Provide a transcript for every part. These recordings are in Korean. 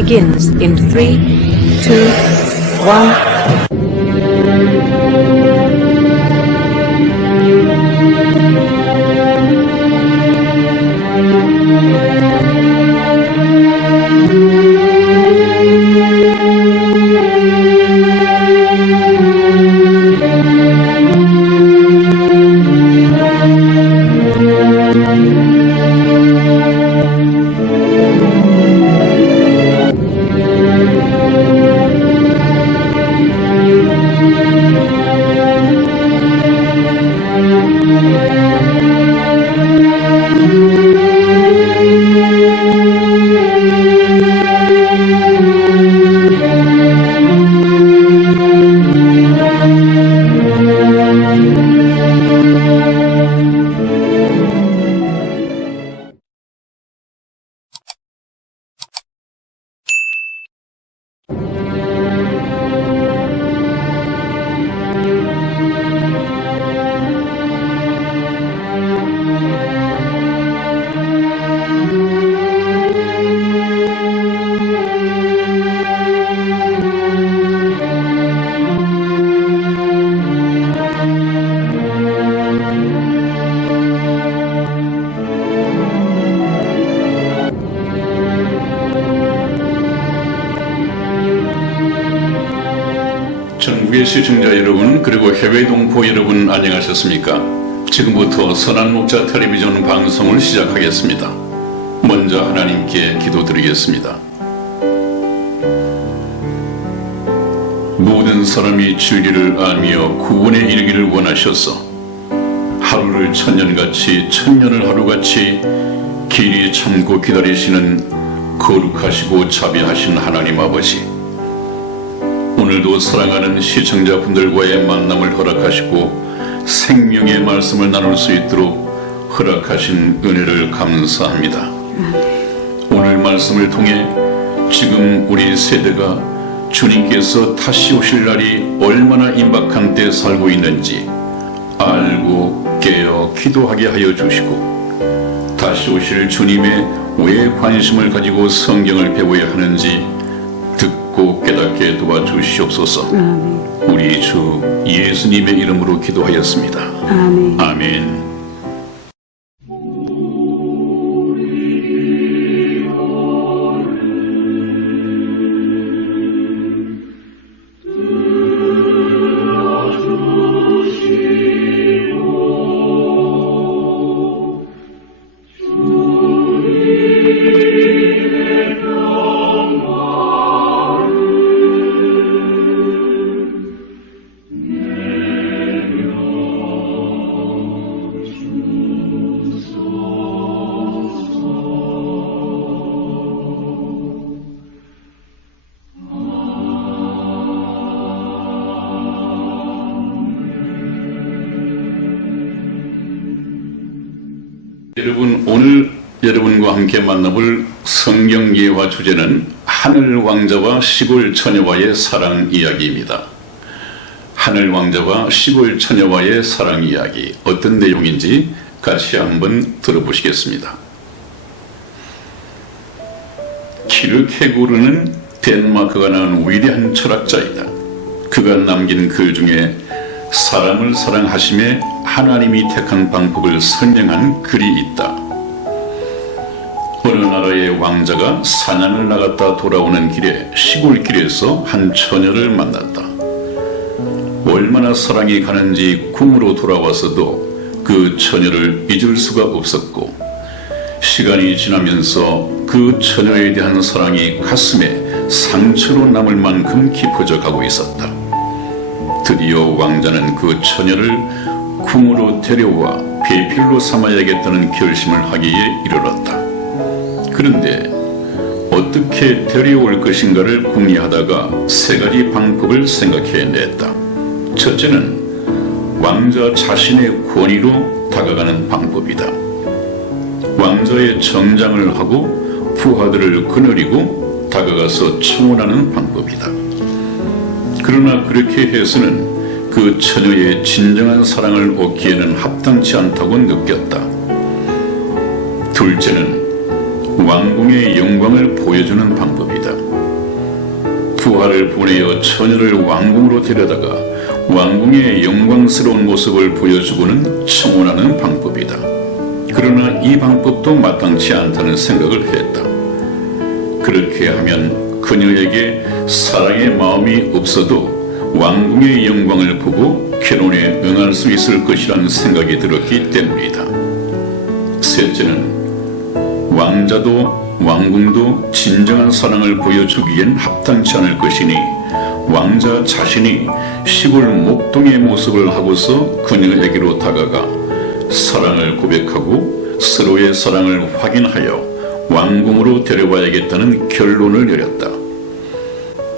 begins in 3, 2, 1. 전국의 시청자 여러분, 그리고 해외 동포 여러분, 안녕하셨습니까? 지금부터 선한 목자 텔레비전 방송을 시작하겠습니다. 먼저 하나님께 기도드리겠습니다. 모든 사람이 진리를 알며 구원에 이르기를 원하셔서 하루를 천년같이 천년을 하루같이 길이 참고 기다리시는 거룩하시고 자비하신 하나님 아버지, 오늘도 사랑하는 시청자분들과의 만남을 허락하시고 생명의 말씀을 나눌 수 있도록 허락하신 은혜를 감사합니다. 오늘 말씀을 통해 지금 우리 세대가 주님께서 다시 오실 날이 얼마나 임박한 때 살고 있는지 알고 깨어 기도하게 하여 주시고, 다시 오실 주님의 왜 관심을 가지고 성경을 배워야 하는지 듣고 깨닫게 도와주시옵소서. 우리 주 예수님의 이름으로 기도하였습니다. 아멘. 아멘. 여러분, 오늘 여러분과 함께 만나볼 성경 예화 주제는 하늘 왕자와 시골 처녀와의 사랑 이야기입니다. 하늘 왕자와 시골 처녀와의 사랑 이야기, 어떤 내용인지 같이 한번 들어보시겠습니다. 키르케고르는 덴마크가 낳은 위대한 철학자이다. 그가 남긴 글 중에 사람을 사랑하심에 하나님이 택한 방법을 설명한 글이 있다. 어느 나라의 왕자가 사냥을 나갔다 돌아오는 길에 시골길에서 한 처녀를 만났다. 얼마나 사랑이 가는지 궁으로 돌아와서도 그 처녀를 잊을 수가 없었고, 시간이 지나면서 그 처녀에 대한 사랑이 가슴에 상처로 남을 만큼 깊어져 가고 있었다. 드디어 왕자는 그 처녀를 궁으로 데려와 배필로 삼아야겠다는 결심을 하기에 이르렀다. 그런데 어떻게 데려올 것인가를 궁리하다가 세 가지 방법을 생각해냈다. 첫째는 왕자 자신의 권위로 다가가는 방법이다. 왕자의 정장을 하고 부하들을 거느리고 다가가서 청혼하는 방법이다. 그러나 그렇게 해서는 그 처녀의 진정한 사랑을 얻기에는 합당치 않다고 느꼈다. 둘째는 왕궁의 영광을 보여주는 방법이다. 부하를 보내어 처녀를 왕궁으로 데려다가 왕궁의 영광스러운 모습을 보여주고는 청혼하는 방법이다. 그러나 이 방법도 마땅치 않다는 생각을 했다. 그렇게 하면 그녀에게 사랑의 마음이 없어도 왕궁의 영광을 보고 결혼에 응할 수 있을 것이라는 생각이 들었기 때문이다. 셋째는 왕자도 왕궁도 진정한 사랑을 보여주기엔 합당치 않을 것이니 왕자 자신이 시골 목동의 모습을 하고서 그녀에게로 다가가 사랑을 고백하고 서로의 사랑을 확인하여 왕궁으로 데려와야겠다는 결론을 내렸다.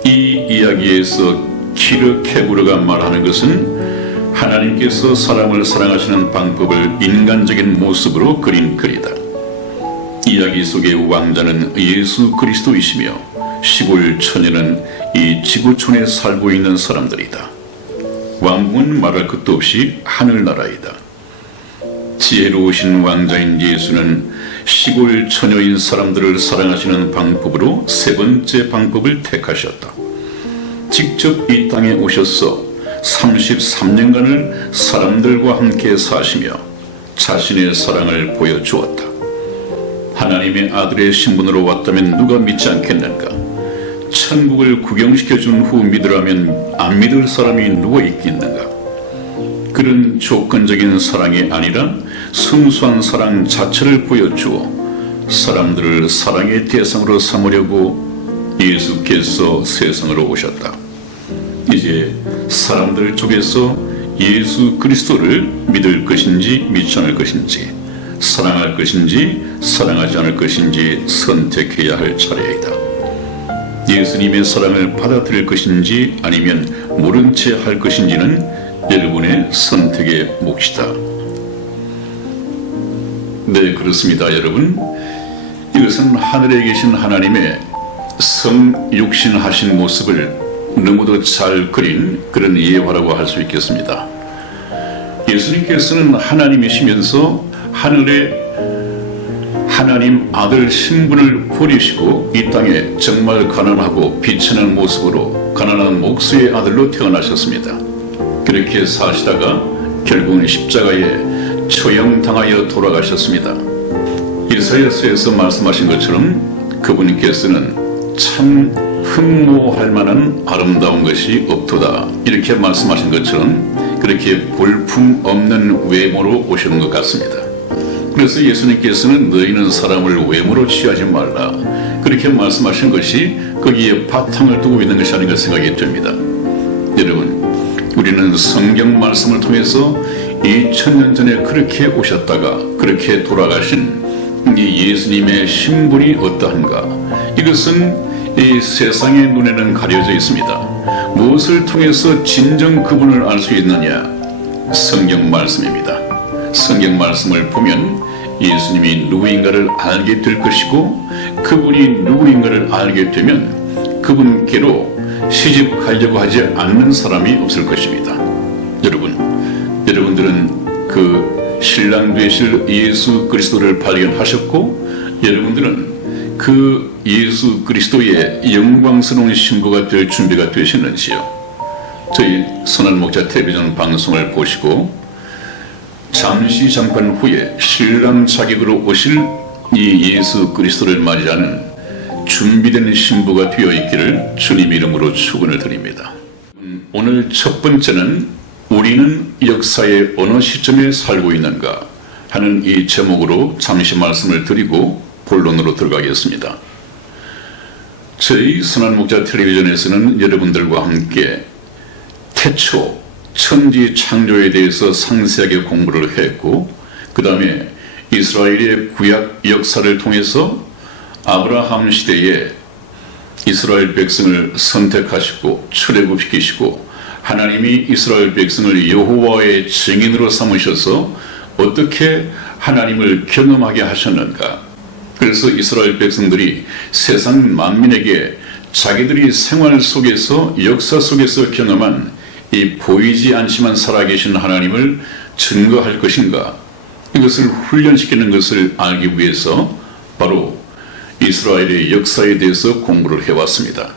이 이야기에서 키르 케구르가 말하는 것은 하나님께서 사람을 사랑하시는 방법을 인간적인 모습으로 그린 글이다. 이야기 속의 왕자는 예수 그리스도이시며 시골 처녀는 이 지구촌에 살고 있는 사람들이다. 왕궁은 말할 것도 없이 하늘나라이다. 지혜로우신 왕자인 예수는 시골 처녀인 사람들을 사랑하시는 방법으로 세 번째 방법을 택하셨다. 직접 이 땅에 오셔서 33년간을 사람들과 함께 사시며 자신의 사랑을 보여주었다. 하나님의 아들의 신분으로 왔다면 누가 믿지 않겠는가? 천국을 구경시켜준 후 믿으라면 안 믿을 사람이 누가 있겠는가? 그런 조건적인 사랑이 아니라 순수한 사랑 자체를 보여주어 사람들을 사랑의 대상으로 삼으려고 예수께서 세상으로 오셨다. 이제 사람들 중에서 예수 그리스도를 믿을 것인지 믿지 않을 것인지, 사랑할 것인지 사랑하지 않을 것인지 선택해야 할 차례이다. 예수님의 사랑을 받아들일 것인지 아니면 모른 채 할 것인지는 여러분의 선택의 몫이다. 네, 그렇습니다, 여러분. 이것은 하늘에 계신 하나님의 성육신하신 모습을 너무도 잘 그린 그런 예화라고 할 수 있겠습니다. 예수님께서는 하나님이시면서 하늘에 하나님 아들 신분을 버리시고 이 땅에 정말 가난하고 비천한 모습으로 가난한 목수의 아들로 태어나셨습니다. 그렇게 사시다가 결국은 십자가에 처형당하여 돌아가셨습니다. 이사야서에서 말씀하신 것처럼 그분께서는 참 흠모할 만한 아름다운 것이 없도다, 이렇게 말씀하신 것처럼 그렇게 볼품 없는 외모로 오시는 것 같습니다. 그래서 예수님께서는 너희는 사람을 외모로 취하지 말라, 그렇게 말씀하신 것이 거기에 바탕을 두고 있는 것이 아닌가 생각이 됩니다. 여러분, 우리는 성경 말씀을 통해서 2000년 전에 그렇게 오셨다가 그렇게 돌아가신 이 예수님의 신분이 어떠한가, 이것은 이 세상의 눈에는 가려져 있습니다. 무엇을 통해서 진정 그분을 알 수 있느냐? 성경 말씀입니다. 성경 말씀을 보면 예수님이 누구인가를 알게 될 것이고, 그분이 누구인가를 알게 되면 그분께로 시집 가려고 하지 않는 사람이 없을 것입니다. 여러분들은 그 신랑 되실 예수 그리스도를 발견하셨고, 여러분들은 그 예수 그리스도의 영광스러운 신부가 될 준비가 되시는지요? 저희 선한 목자 텔레비전 방송을 보시고 잠깐 후에 신랑 자격으로 오실 이 예수 그리스도를 맞이하는 준비된 신부가 되어 있기를 주님 이름으로 축원을 드립니다. 오늘 첫 번째는 우리는 역사의 어느 시점에 살고 있는가 하는 이 제목으로 잠시 말씀을 드리고 본론으로 들어가겠습니다. 저희 선한 목자 텔레비전에서는 여러분들과 함께 태초 천지 창조에 대해서 상세하게 공부를 했고, 그 다음에 이스라엘의 구약 역사를 통해서 아브라함 시대에 이스라엘 백성을 선택하시고 출애굽시키시고 하나님이 이스라엘 백성을 여호와의 증인으로 삼으셔서 어떻게 하나님을 경험하게 하셨는가. 그래서 이스라엘 백성들이 세상 만민에게 자기들이 생활 속에서 역사 속에서 경험한 이 보이지 않지만 살아계신 하나님을 증거할 것인가, 이것을 훈련시키는 것을 알기 위해서 바로 이스라엘의 역사에 대해서 공부를 해왔습니다.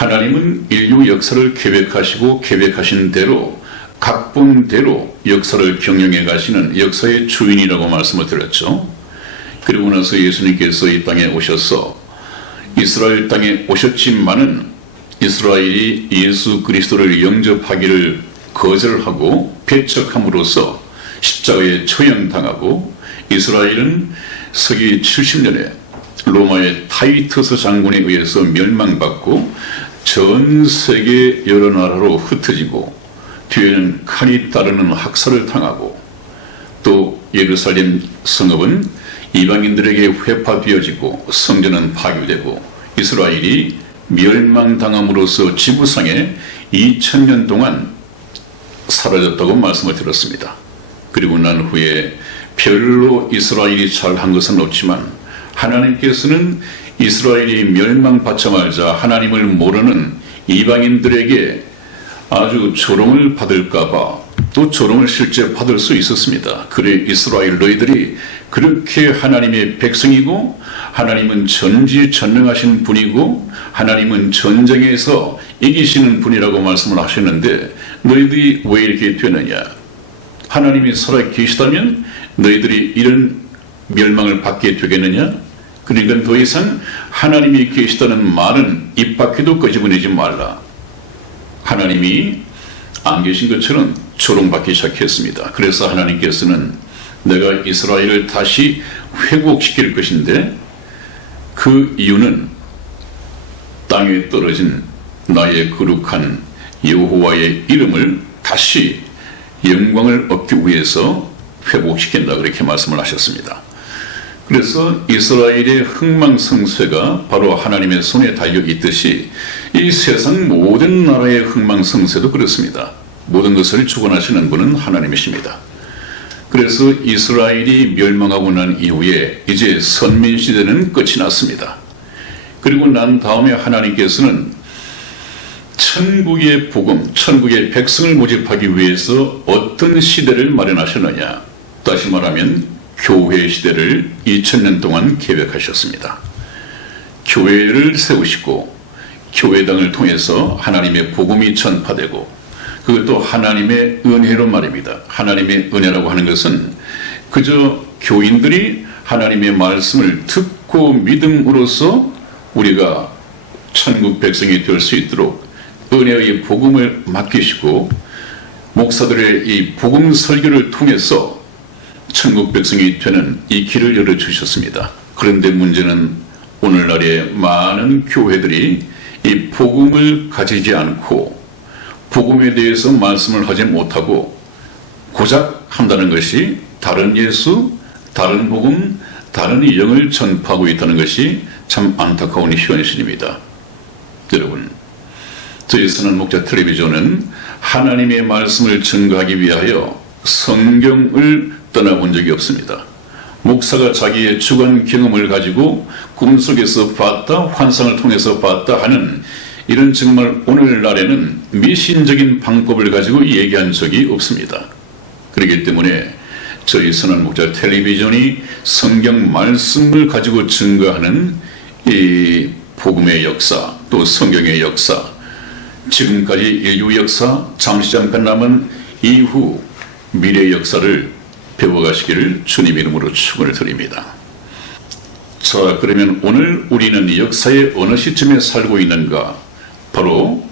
하나님은 인류 역사를 계획하시고 계획하신 대로 각본대로 역사를 경영해 가시는 역사의 주인이라고 말씀을 드렸죠. 그리고 나서 예수님께서 이 땅에 오셔서 이스라엘 땅에 오셨지만은 이스라엘이 예수 그리스도를 영접하기를 거절하고 배척함으로써 십자가에 처형당하고 이스라엘은 서기 70년에 로마의 타이투스 장군에 의해서 멸망받고 전 세계 여러 나라로 흩어지고 뒤에는 칼이 따르는 학살을 당하고 또 예루살렘 성읍은 이방인들에게 회파되어지고 성전은 파괴되고 이스라엘이 멸망당함으로써 지구상에 2000년 동안 사라졌다고 말씀을 드렸습니다. 그리고 난 후에 별로 이스라엘이 잘한 것은 없지만 하나님께서는 이스라엘이 멸망받자마자 하나님을 모르는 이방인들에게 아주 조롱을 받을까봐 또 조롱을 실제 받을 수 있었습니다. 그래 이스라엘 너희들이 그렇게 하나님의 백성이고 하나님은 전지전능하신 분이고 하나님은 전쟁에서 이기시는 분이라고 말씀을 하셨는데 너희들이 왜 이렇게 되느냐? 하나님이 살아 계시다면 너희들이 이런 멸망을 받게 되겠느냐? 그러니까 더 이상 하나님이 계시다는 말은 입 밖에도 끄집어내지 말라. 하나님이 안 계신 것처럼 조롱받기 시작했습니다. 그래서 하나님께서는 내가 이스라엘을 다시 회복시킬 것인데 그 이유는 땅에 떨어진 나의 거룩한 여호와의 이름을 다시 영광을 얻기 위해서 회복시킨다 그렇게 말씀을 하셨습니다. 그래서 이스라엘의 흥망성쇠가 바로 하나님의 손에 달려 있듯이 이 세상 모든 나라의 흥망성쇠도 그렇습니다. 모든 것을 주관하시는 분은 하나님이십니다. 그래서 이스라엘이 멸망하고 난 이후에 이제 선민시대는 끝이 났습니다. 그리고 난 다음에 하나님께서는 천국의 복음, 천국의 백성을 모집하기 위해서 어떤 시대를 마련하셨느냐? 다시 말하면 교회 시대를 2000년 동안 계획하셨습니다. 교회를 세우시고 교회당을 통해서 하나님의 복음이 전파되고 그것도 하나님의 은혜로 말입니다. 하나님의 은혜라고 하는 것은 그저 교인들이 하나님의 말씀을 듣고 믿음으로써 우리가 천국 백성이 될 수 있도록 은혜의 복음을 맡기시고 목사들의 이 복음 설교를 통해서 천국 백성이 되는 이 길을 열어주셨습니다. 그런데 문제는 오늘날의 많은 교회들이 이 복음을 가지지 않고 복음에 대해서 말씀을 하지 못하고 고작 한다는 것이 다른 예수, 다른 복음, 다른 영을 전파하고 있다는 것이 참 안타까운 현실입니다. 여러분, 저희 선한 목자 텔레비전은 하나님의 말씀을 증거하기 위하여 성경을 떠나본 적이 없습니다. 목사가 자기의 주관 경험을 가지고 꿈속에서 봤다, 환상을 통해서 봤다 하는 이런 정말 오늘날에는 미신적인 방법을 가지고 얘기한 적이 없습니다. 그렇기 때문에 저희 선한 목자 텔레비전이 성경 말씀을 가지고 증거하는 이 복음의 역사, 또 성경의 역사, 지금까지 인류 역사, 잠시 잠깐 남은 이후 미래 역사를 배워가시기를 주님 이름으로 축원을 드립니다. 자, 그러면 오늘 우리는 역사의 어느 시점에 살고 있는가? 바로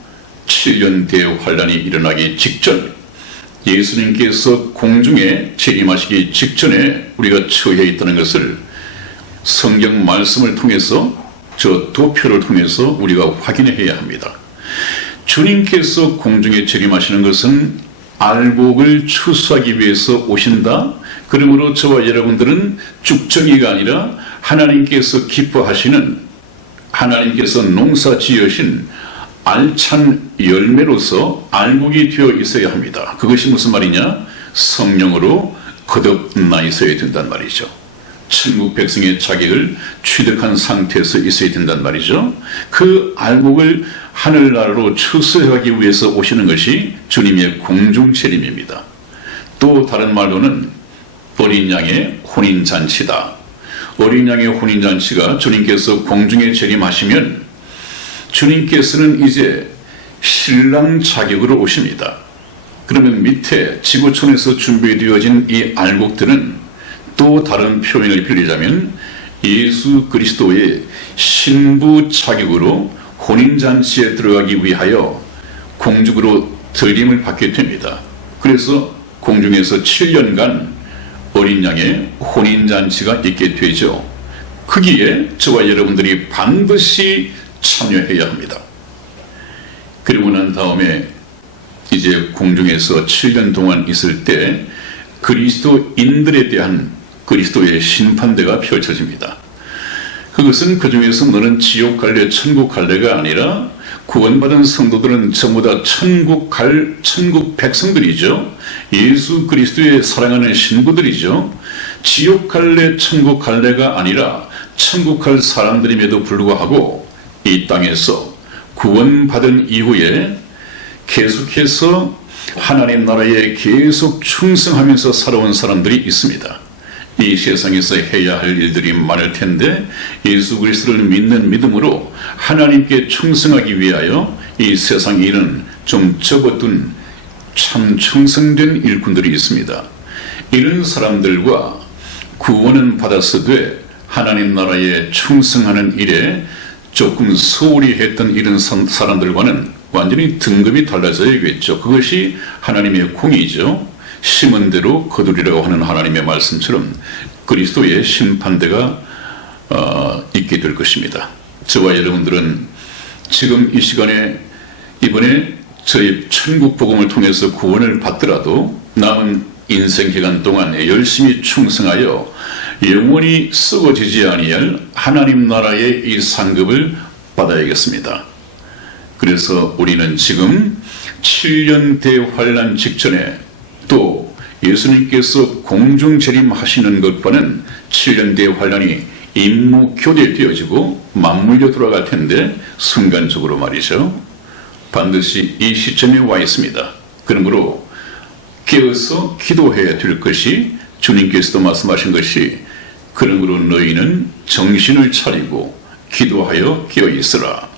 7년 대환란이 일어나기 직전, 예수님께서 공중에 재림하시기 직전에 우리가 처해 있다는 것을 성경 말씀을 통해서 저 도표를 통해서 우리가 확인해야 합니다. 주님께서 공중에 재림하시는 것은 알곡을 추수하기 위해서 오신다. 그러므로 저와 여러분들은 쭉정이가 아니라 하나님께서 기뻐하시는, 하나님께서 농사 지으신 알찬 열매로서 알곡이 되어 있어야 합니다. 그것이 무슨 말이냐? 성령으로 거듭나 있어야 된단 말이죠. 천국 백성의 자격을 취득한 상태에서 있어야 된단 말이죠. 그 알곡을 하늘나라로 추수하기 위해서 오시는 것이 주님의 공중재림입니다. 또 다른 말로는 어린 양의 혼인잔치다. 어린 양의 혼인잔치가 주님께서 공중에 재림하시면 주님께서는 이제 신랑 자격으로 오십니다. 그러면 밑에 지구촌에서 준비되어진 이 알곡들은 또 다른 표현을 빌리자면 예수 그리스도의 신부 자격으로 혼인잔치에 들어가기 위하여 공중으로 들림을 받게 됩니다. 그래서 공중에서 7년간 어린 양의 혼인잔치가 있게 되죠. 거기에 저와 여러분들이 반드시 참여해야 합니다. 그리고 난 다음에 이제 공중에서 7년 동안 있을 때 그리스도인들에 대한 그리스도의 심판대가 펼쳐집니다. 그것은 그 중에서 너는 지옥 갈래 천국 갈래가 아니라 구원받은 성도들은 전부 다 천국 백성들이죠. 예수 그리스도의 사랑하는 신부들이죠. 지옥 갈래 천국 갈래가 아니라 천국 갈 사람들임에도 불구하고 이 땅에서 구원받은 이후에 계속해서 하나님 나라에 계속 충성하면서 살아온 사람들이 있습니다. 이 세상에서 해야 할 일들이 많을 텐데 예수 그리스도를 믿는 믿음으로 하나님께 충성하기 위하여 이 세상 일은 좀 접어둔 참 충성된 일꾼들이 있습니다. 이런 사람들과 구원은 받았어도 하나님 나라에 충성하는 일에 조금 소홀히 했던 이런 사람들과는 완전히 등급이 달라져야겠죠. 그것이 하나님의 공의죠. 심은 대로 거두리라고 하는 하나님의 말씀처럼 그리스도의 심판대가 있게 될 것입니다. 저와 여러분들은 지금 이 시간에 이번에 저희 천국 복음을 통해서 구원을 받더라도 남은 인생 기간 동안 열심히 충성하여 영원히 썩어지지 아니할 하나님 나라의 이 상급을 받아야겠습니다. 그래서 우리는 지금 7년 대환란 직전에 또 예수님께서 공중 재림하시는 것과는 7년 대환란이 임무 교대되어지고 맞물려 돌아갈 텐데 순간적으로 말이죠. 반드시 이 시점에 와 있습니다. 그러므로 깨어서 기도해야 될 것이 주님께서도 말씀하신 것이 그러므로 너희는 정신을 차리고 기도하여 깨어 있으라.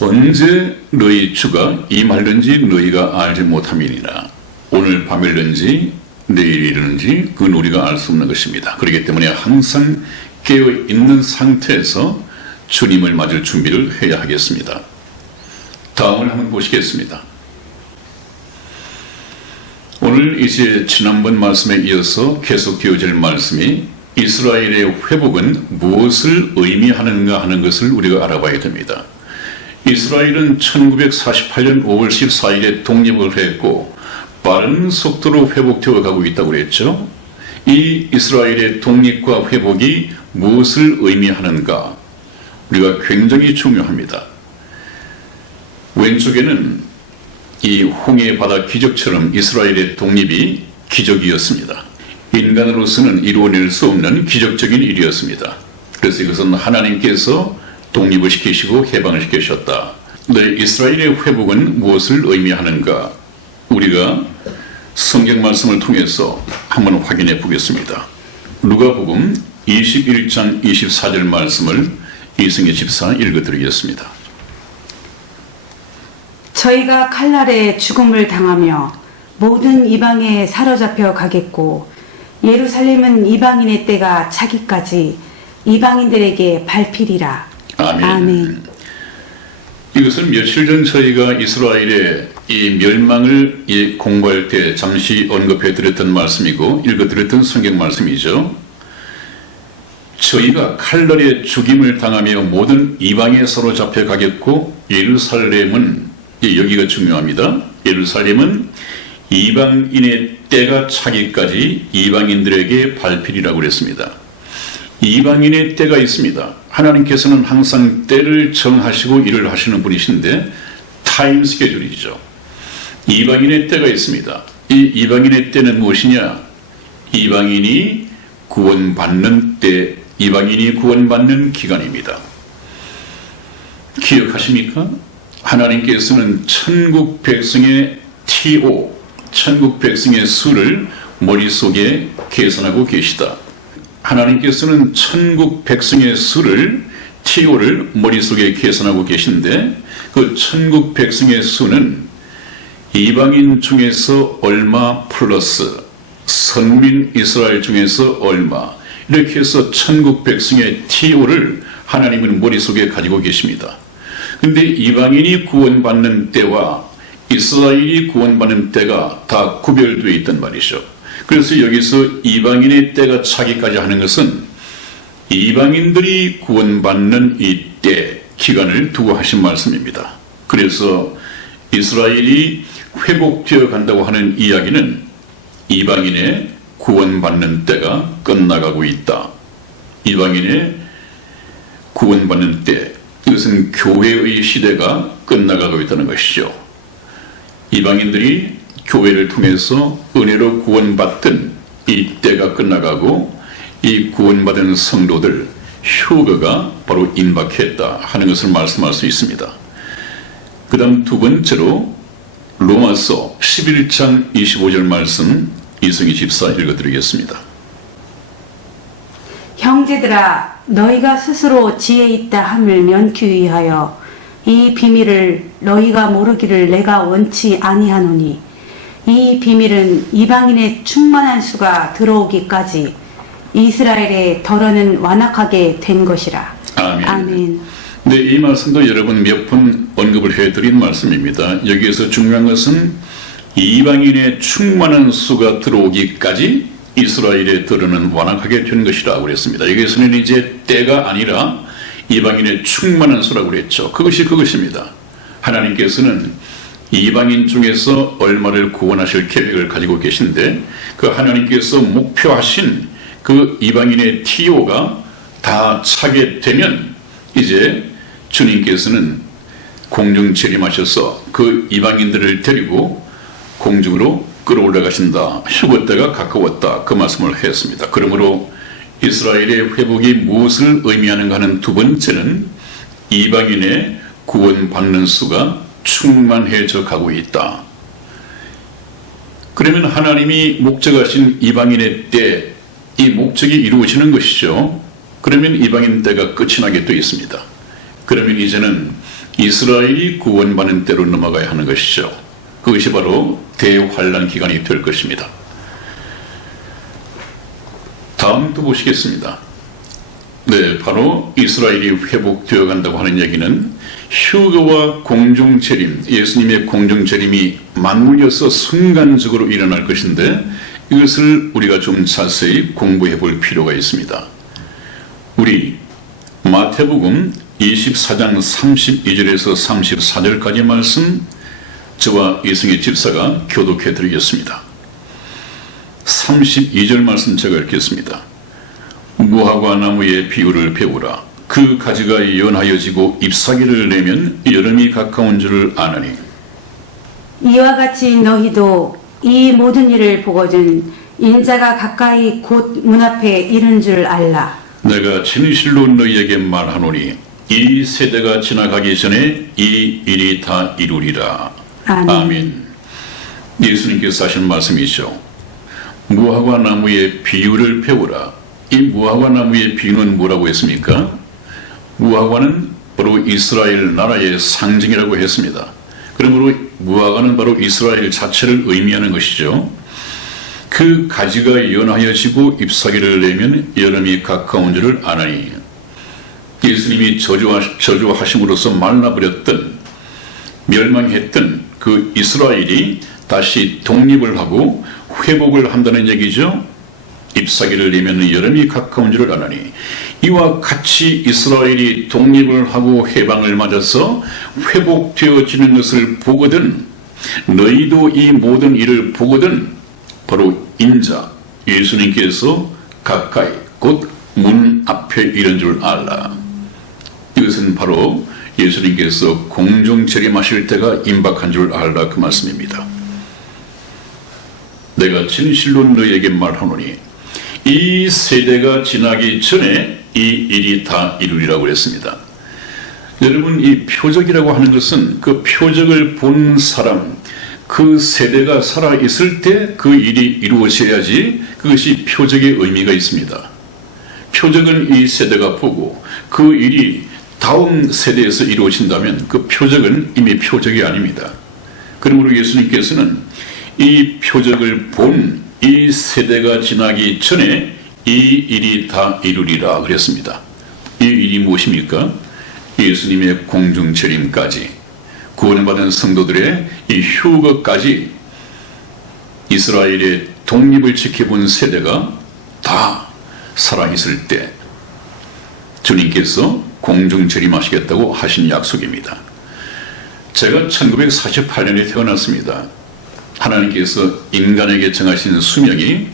언제 너희 주가 임할는지 너희가 알지 못함이니라. 오늘 밤일는지 내일이든지 그건 우리가 알 수 없는 것입니다. 그렇기 때문에 항상 깨어 있는 상태에서 주님을 맞을 준비를 해야 하겠습니다. 다음을 한번 보시겠습니다. 오늘 이제 지난번 말씀에 이어서 계속되어질 말씀이 이스라엘의 회복은 무엇을 의미하는가 하는 것을 우리가 알아봐야 됩니다. 이스라엘은 1948년 5월 14일에 독립을 했고 빠른 속도로 회복되어 가고 있다고 그랬죠. 이 이스라엘의 독립과 회복이 무엇을 의미하는가 우리가 굉장히 중요합니다. 왼쪽에는 이 홍해 바다 기적처럼 이스라엘의 독립이 기적이었습니다. 인간으로서는 이루어낼 수 없는 기적적인 일이었습니다. 그래서 이것은 하나님께서 독립을 시키시고 해방을 시키셨다. 네, 이스라엘의 회복은 무엇을 의미하는가? 우리가 성경 말씀을 통해서 한번 확인해 보겠습니다. 누가복음 21장 24절 말씀을 이승희 집사 읽어드리겠습니다. 저희가 칼날에 죽음을 당하며 모든 이방에 사로잡혀 가겠고 예루살렘은 이방인의 때가 차기까지 이방인들에게 밟히리라. 아멘. 아멘. 이것은 며칠 전 저희가 이스라엘의 이 멸망을 공부할 때 잠시 언급해 드렸던 말씀이고 읽어 드렸던 성경 말씀이죠. 저희가 칼날에 죽임을 당하며 모든 이방에 사로잡혀 가겠고 예루살렘은 여기가 중요합니다. 예루살렘은 이방인의 때가 차기까지 이방인들에게 밟히리라고 그랬습니다. 이방인의 때가 있습니다. 하나님께서는 항상 때를 정하시고 일을 하시는 분이신데 타임 스케줄이죠. 이방인의 때가 있습니다. 이 이방인의 때는 무엇이냐? 이방인이 구원받는 때, 이방인이 구원받는 기간입니다. 기억하십니까? 하나님께서는 천국 백성의 TO, 천국 백성의 수를 머릿속에 계산하고 계시다. 하나님께서는 천국 백성의 수를 TO를 머릿속에 계산하고 계신데 그 천국 백성의 수는 이방인 중에서 얼마 플러스 선민 이스라엘 중에서 얼마 이렇게 해서 천국 백성의 TO를 하나님은 머릿속에 가지고 계십니다. 근데 이방인이 구원받는 때와 이스라엘이 구원받는 때가 다 구별되어 있단 말이죠. 그래서 여기서 이방인의 때가 차기까지 하는 것은 이방인들이 구원받는 이 때 기간을 두고 하신 말씀입니다. 그래서 이스라엘이 회복되어 간다고 하는 이야기는 이방인의 구원받는 때가 끝나가고 있다. 이방인의 구원받는 때, 이것은 교회의 시대가 끝나가고 있다는 것이죠. 이방인들이 교회를 통해서 은혜로 구원받던 이 때가 끝나가고 이 구원받은 성도들 휴거가 바로 임박했다 하는 것을 말씀할 수 있습니다. 그 다음 두 번째로 로마서 11장 25절 말씀 이승희 집사 읽어드리겠습니다. 형제들아 너희가 스스로 지혜 있다 함을 면키 위하여 이 비밀을 너희가 모르기를 내가 원치 아니하노니 이 비밀은 이방인의 충만한 수가 들어오기까지 이스라엘의 덜어는 완악하게 된 것이라. 아멘. 아멘. 네, 이 말씀도 여러분 몇 번 언급을 해드린 말씀입니다. 여기에서 중요한 것은 이방인의 충만한 수가 들어오기까지 이스라엘의 덜어는 완악하게 된 것이라고 그랬습니다. 여기에서는 이제 때가 아니라 이방인의 충만한 수라고 그랬죠. 그것입니다. 하나님께서는 이방인 중에서 얼마를 구원하실 계획을 가지고 계신데 그 하나님께서 목표하신 그 이방인의 TO가 다 차게 되면 이제 주님께서는 공중 재림하셔서 그 이방인들을 데리고 공중으로 끌어올라가신다. 휴거 때가 가까웠다. 그 말씀을 했습니다. 그러므로 이스라엘의 회복이 무엇을 의미하는가 하는 두 번째는 이방인의 구원받는 수가 충만해져 가고 있다. 그러면 하나님이 목적하신 이방인의 때 이 목적이 이루어지는 것이죠. 그러면 이방인 때가 끝이 나게 되어 있습니다. 그러면 이제는 이스라엘이 구원받는 때로 넘어가야 하는 것이죠. 그것이 바로 대환란 기간이 될 것입니다. 다음 또 보시겠습니다. 네, 바로 이스라엘이 회복되어 간다고 하는 얘기는 휴거와 공중재림, 예수님의 공중재림이 맞물려서 순간적으로 일어날 것인데 이것을 우리가 좀 자세히 공부해 볼 필요가 있습니다. 우리 마태복음 24장 32절에서 34절까지 말씀 저와 이승희 집사가 교독해 드리겠습니다. 32절 말씀 제가 읽겠습니다. 무화과 나무의 비유를 배우라. 그 가지가 연하여지고 잎사귀를 내면 여름이 가까운 줄을 아느니 이와 같이 너희도 이 모든 일을 보거든 인자가 가까이 곧 문 앞에 이른 줄 알라. 내가 진실로 너희에게 말하노니 이 세대가 지나가기 전에 이 일이 다 이루리라. 아멘. 아멘. 예수님께서 하신 말씀이죠. 무화과 나무의 비유를 배우라. 이 무화과 나무의 비유는 뭐라고 했습니까? 무화과는 바로 이스라엘 나라의 상징이라고 했습니다. 그러므로 무화과는 바로 이스라엘 자체를 의미하는 것이죠. 그 가지가 연하여지고 잎사귀를 내면 여름이 가까운 줄을 아나니 예수님이 저주하심으로써 말라버렸던 멸망했던 그 이스라엘이 다시 독립을 하고 회복을 한다는 얘기죠. 잎사귀를 내면 여름이 가까운 줄을 아나니 이와 같이 이스라엘이 독립을 하고 해방을 맞아서 회복되어지는 것을 보거든 너희도 이 모든 일을 보거든 바로 인자 예수님께서 가까이 곧 문 앞에 이른 줄 알라. 이것은 바로 예수님께서 공중 재림하실 때가 임박한 줄 알라 그 말씀입니다. 내가 진실로 너희에게 말하노니 이 세대가 지나기 전에 이 일이 다 이루리라고 했습니다. 여러분 이 표적이라고 하는 것은 그 표적을 본 사람 그 세대가 살아있을 때 그 일이 이루어져야지 그것이 표적의 의미가 있습니다. 표적은 이 세대가 보고 그 일이 다음 세대에서 이루어진다면 그 표적은 이미 표적이 아닙니다. 그러므로 예수님께서는 이 표적을 본 이 세대가 지나기 전에 이 일이 다 이루리라 그랬습니다. 이 일이 무엇입니까? 예수님의 공중재림까지, 구원을 받은 성도들의 이 휴거까지 이스라엘의 독립을 지켜본 세대가 다 살아있을 때 주님께서 공중재림하시겠다고 하신 약속입니다. 제가 1948년에 태어났습니다. 하나님께서 인간에게 정하신 수명이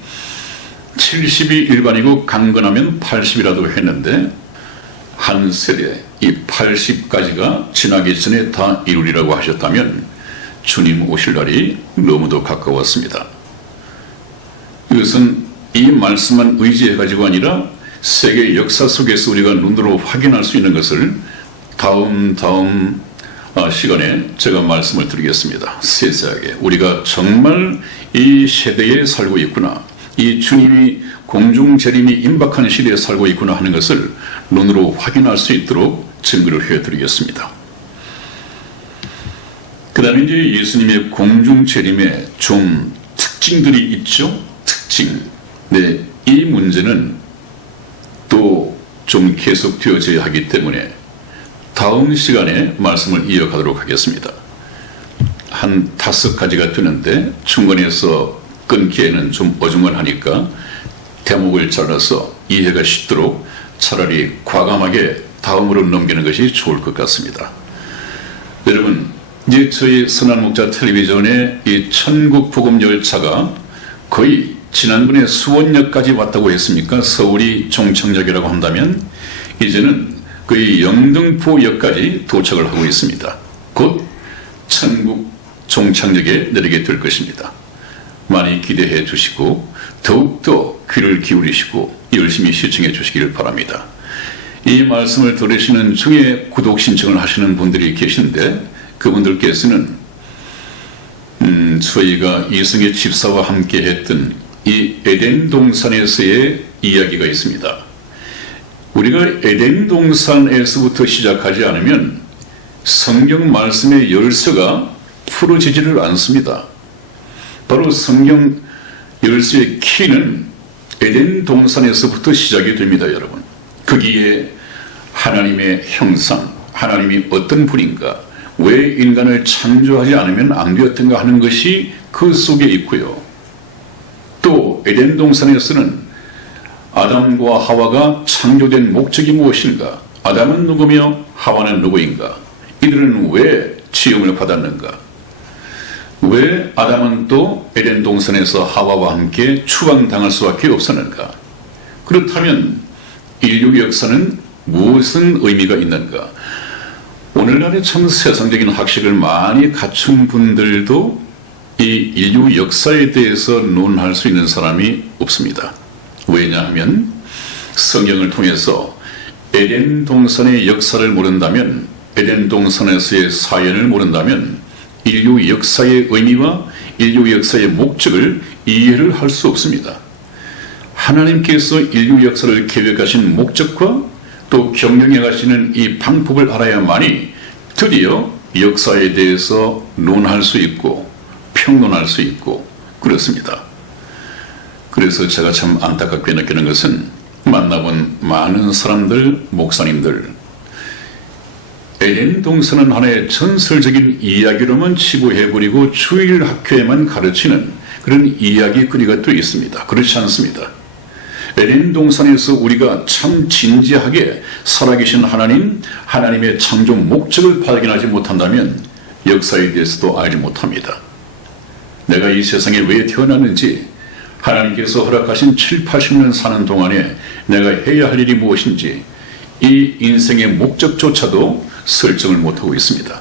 70이 일반이고 강건하면 80이라도 했는데 한 세대 이 80까지가 지나기 전에 다 이루리라고 하셨다면 주님 오실 날이 너무도 가까웠습니다. 이것은 이 말씀만 의지해가지고 아니라 세계 역사 속에서 우리가 눈으로 확인할 수 있는 것을 다음 시간에 제가 말씀을 드리겠습니다. 세세하게 우리가 정말 이 시대에 살고 있구나, 이 주님이 공중재림이 임박한 시대에 살고 있구나 하는 것을 눈으로 확인할 수 있도록 증거를 해드리겠습니다. 그 다음에 이제 예수님의 공중재림에 좀 특징들이 있죠. 특징. 네, 이 문제는 또 좀 계속되어져야 하기 때문에 다음 시간에 말씀을 이어가도록 하겠습니다. 한 5가지가 되는데 중간에서 끊기에는 좀 어중간하니까 대목을 잘라서 이해가 쉽도록 차라리 과감하게 다음으로 넘기는 것이 좋을 것 같습니다. 여러분, 이제 저희 선한목자 텔레비전의 이 천국 복음 열차가 거의 지난번에 수원역까지 왔다고 했습니까? 서울이 종착역이라고 한다면 이제는 거의 영등포역까지 도착을 하고 있습니다. 곧 천국 종착역에 내리게 될 것입니다. 많이 기대해 주시고 더욱더 귀를 기울이시고 열심히 시청해 주시기를 바랍니다. 이 말씀을 들으시는 중에 구독 신청을 하시는 분들이 계신데 그분들께서는 저희가 이승의 집사와 함께 했던 이 에덴 동산에서의 이야기가 있습니다. 우리가 에덴 동산에서부터 시작하지 않으면 성경 말씀의 열쇠가 풀어지지를 않습니다. 바로 성경 열쇠의 키는 에덴 동산에서부터 시작이 됩니다, 여러분. 거기에 하나님의 형상, 하나님이 어떤 분인가, 왜 인간을 창조하지 않으면 안 되었던가 하는 것이 그 속에 있고요. 또 에덴 동산에서는 아담과 하와가 창조된 목적이 무엇인가, 아담은 누구며 하와는 누구인가, 이들은 왜 지음을 받았는가, 왜 아담은 또 에덴 동산에서 하와와 함께 추방당할 수밖에 없었는가, 그렇다면 인류 역사는 무슨 의미가 있는가. 오늘날의 참 세상적인 학식을 많이 갖춘 분들도 이 인류 역사에 대해서 논할 수 있는 사람이 없습니다. 왜냐하면 성경을 통해서 에덴 동산의 역사를 모른다면, 에덴 동산에서의 사연을 모른다면 인류 역사의 의미와 인류 역사의 목적을 이해를 할 수 없습니다. 하나님께서 인류 역사를 계획하신 목적과 또 경영해 가시는 이 방법을 알아야만이 드디어 역사에 대해서 논할 수 있고 평론할 수 있고 그렇습니다. 그래서 제가 참 안타깝게 느끼는 것은 만나본 많은 사람들, 목사님들, 에덴 동산은 하나의 전설적인 이야기로만 치부해버리고 주일 학교에만 가르치는 그런 이야기거리가 또 있습니다. 그렇지 않습니다. 에덴 동산에서 우리가 참 진지하게 살아계신 하나님, 하나님의 창조 목적을 발견하지 못한다면 역사에 대해서도 알지 못합니다. 내가 이 세상에 왜 태어났는지, 하나님께서 허락하신 7, 80년 사는 동안에 내가 해야 할 일이 무엇인지, 이 인생의 목적조차도 설정을 못하고 있습니다.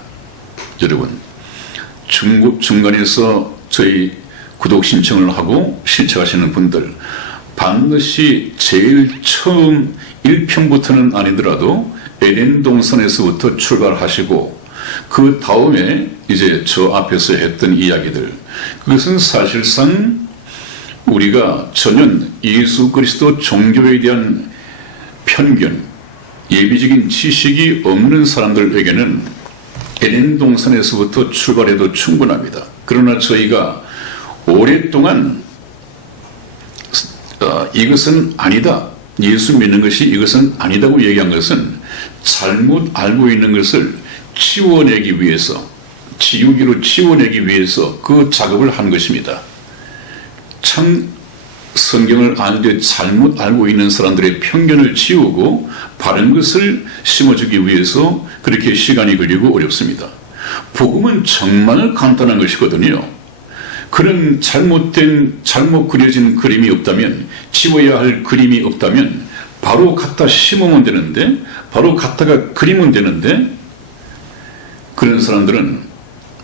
여러분, 중간에서 저희 구독 신청을 하고 신청하시는 분들 반드시 제일 처음 1편부터는 아니더라도 에덴 동산에서부터 출발하시고 그 다음에 이제 저 앞에서 했던 이야기들, 그것은 사실상 우리가 전혀 예수 그리스도 종교에 대한 편견, 예비적인 지식이 없는 사람들에게는 에덴 동산에서부터 출발해도 충분합니다. 그러나 저희가 오랫동안 이것은 아니다, 예수 믿는 것이 이것은 아니다고 얘기한 것은 잘못 알고 있는 것을 치워내기 위해서, 지우기로 치워내기 위해서 그 작업을 한 것입니다. 참 성경을 아는데 잘못 알고 있는 사람들의 편견을 치우고 바른 것을 심어주기 위해서 그렇게 시간이 걸리고 어렵습니다. 복음은 정말 간단한 것이거든요. 그런 잘못 그려진 그림이 없다면, 지워야 할 그림이 없다면 바로 갖다 심으면 되는데, 바로 갖다가 그리면 되는데, 그런 사람들은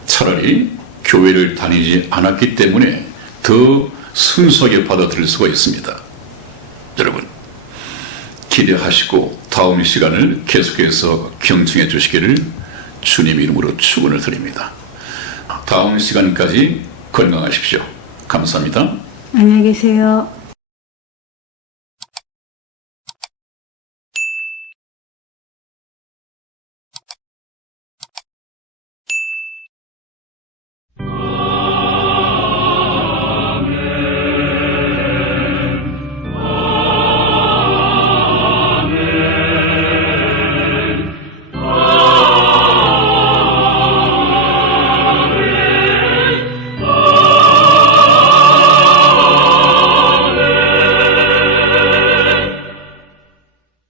차라리 교회를 다니지 않았기 때문에 더 순수하게 받아들일 수가 있습니다. 여러분, 기대하시고 다음 시간을 계속해서 경청해 주시기를 주님 이름으로 축원을 드립니다. 다음 시간까지 건강하십시오. 감사합니다. 안녕히 계세요.